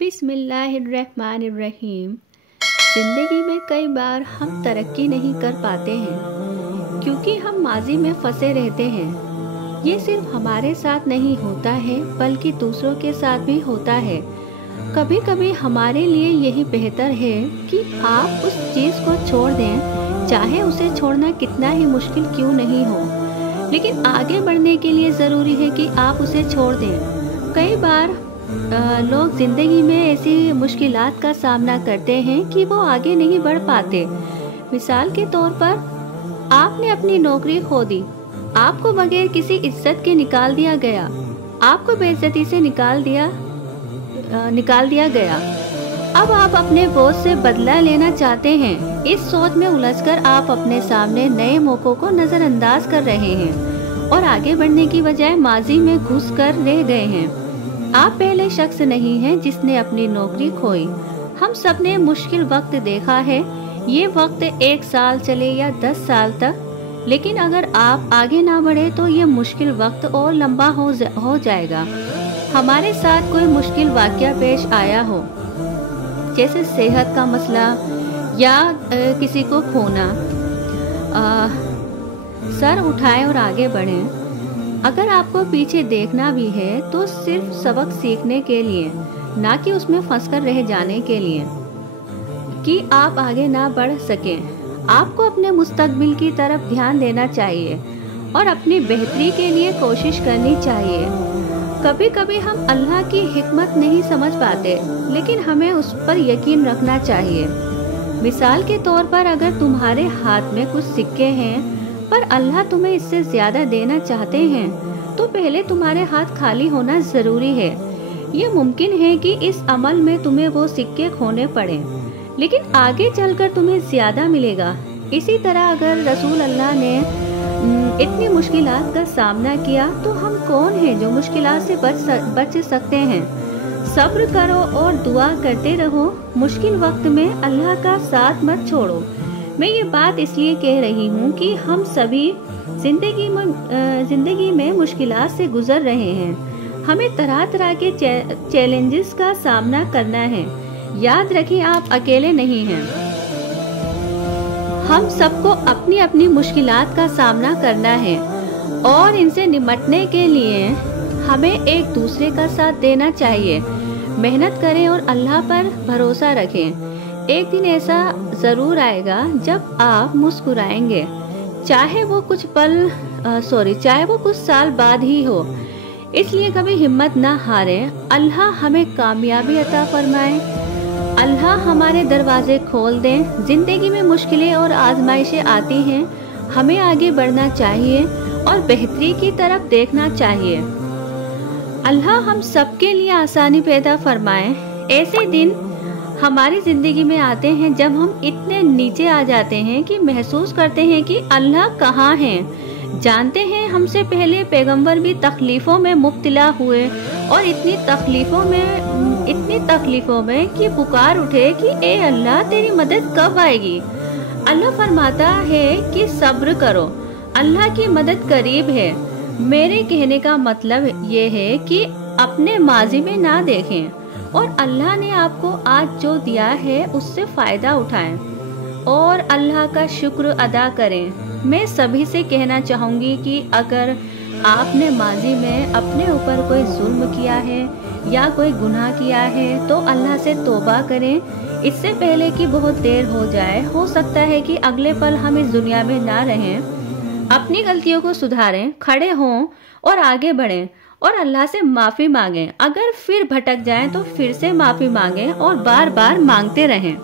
बिस्मिल्लाहिर्रहमानिर्रहीम। ज़िंदगी में कई बार हम तरक्की नहीं कर पाते हैं क्योंकि हम माजी में फंसे रहते हैं। ये सिर्फ हमारे साथ नहीं होता है बल्कि दूसरों के साथ भी होता है। कभी कभी हमारे लिए यही बेहतर है कि आप उस चीज़ को छोड़ दें, चाहे उसे छोड़ना कितना ही मुश्किल क्यों नहीं हो, लेकिन आगे बढ़ने के लिए ज़रूरी है कि आप उसे छोड़ दें। कई बार लोग ज़िंदगी में ऐसी मुश्किलात का सामना करते हैं कि वो आगे नहीं बढ़ पाते। मिसाल के तौर पर आपने अपनी नौकरी खो दी, आपको बगैर किसी इज्जत के निकाल दिया गया, आपको बेइज्जती से निकाल दिया गया। अब आप अपने बॉस से बदला लेना चाहते हैं। इस सोच में उलझकर आप अपने सामने नए मौकों को नज़रअंदाज कर रहे हैं और आगे बढ़ने की बजाय माजी में घुस कर रह गए हैं। आप पहले शख्स नहीं हैं जिसने अपनी नौकरी खोई। हम सब ने मुश्किल वक्त देखा है, ये वक्त 1 साल चले या 10 साल तक, लेकिन अगर आप आगे ना बढ़े तो ये मुश्किल वक्त और लंबा हो जाएगा। हमारे साथ कोई मुश्किल वाक़या पेश आया हो, जैसे सेहत का मसला या किसी को खोना, सर उठाएं और आगे बढ़ें। अगर आपको पीछे देखना भी है तो सिर्फ सबक सीखने के लिए, ना कि उसमें फंसकर रह जाने के लिए कि आप आगे ना बढ़ सकें। आपको अपने मुस्तकबिल की तरफ ध्यान देना चाहिए और अपनी बेहतरी के लिए कोशिश करनी चाहिए। कभी कभी हम अल्लाह की हिकमत नहीं समझ पाते, लेकिन हमें उस पर यकीन रखना चाहिए। मिसाल के तौर पर अगर तुम्हारे हाथ में कुछ सिक्के हैं पर अल्लाह तुम्हें इससे ज़्यादा देना चाहते हैं तो पहले तुम्हारे हाथ खाली होना ज़रूरी है। ये मुमकिन है कि इस अमल में तुम्हें वो सिक्के खोने पड़े, लेकिन आगे चलकर तुम्हें ज़्यादा मिलेगा। इसी तरह अगर रसूल अल्लाह ने इतनी मुश्किलात का सामना किया तो हम कौन हैं जो मुश्किलात से बच सकते हैं। सब्र करो और दुआ करते रहो। मुश्किल वक्त में अल्लाह का साथ मत छोड़ो। मैं ये बात इसलिए कह रही हूँ कि हम सभी जिंदगी में मुश्किलात से गुजर रहे हैं। हमें तरह तरह के चैलेंजेस का सामना करना है। याद रखिए, आप अकेले नहीं हैं। हम सबको अपनी अपनी मुश्किलात का सामना करना है और इनसे निपटने के लिए हमें एक दूसरे का साथ देना चाहिए। मेहनत करें और अल्लाह पर भरोसा रखें। एक दिन ऐसा ज़रूर आएगा जब आप मुस्कुराएंगे, चाहे वो कुछ साल बाद ही हो। इसलिए कभी हिम्मत ना हारें। अल्लाह हमें कामयाबी अता फरमाए। अल्लाह हमारे दरवाजे खोल दें। ज़िंदगी में मुश्किलें और आजमाइशें आती हैं, हमें आगे बढ़ना चाहिए और बेहतरी की तरफ देखना चाहिए। अल्लाह हम सबके लिए आसानी पैदा फरमाए। ऐसे दिन हमारी ज़िंदगी में आते हैं जब हम इतने नीचे आ जाते हैं कि महसूस करते हैं कि अल्लाह कहाँ है। जानते हैं, हमसे पहले पैगंबर भी तकलीफ़ों में मुब्तला हुए और इतनी तकलीफ़ों में कि पुकार उठे कि ए अल्लाह, तेरी मदद कब आएगी। अल्लाह फरमाता है कि सब्र करो, अल्लाह की मदद करीब है। मेरे कहने का मतलब ये है कि अपने माजी में ना देखें और अल्लाह ने आपको आज जो दिया है उससे फ़ायदा उठाएं और अल्लाह का शुक्र अदा करें। मैं सभी से कहना चाहूँगी कि अगर आपने माजी में अपने ऊपर कोई जुल्म किया है या कोई गुनाह किया है तो अल्लाह से तौबा करें, इससे पहले कि बहुत देर हो जाए। हो सकता है कि अगले पल हम इस दुनिया में ना रहें। अपनी गलतियों को सुधारें, खड़े हों और आगे बढ़ें और अल्लाह से माफ़ी मांगें। अगर फिर भटक जाएं तो फिर से माफ़ी मांगें और बार बार मांगते रहें।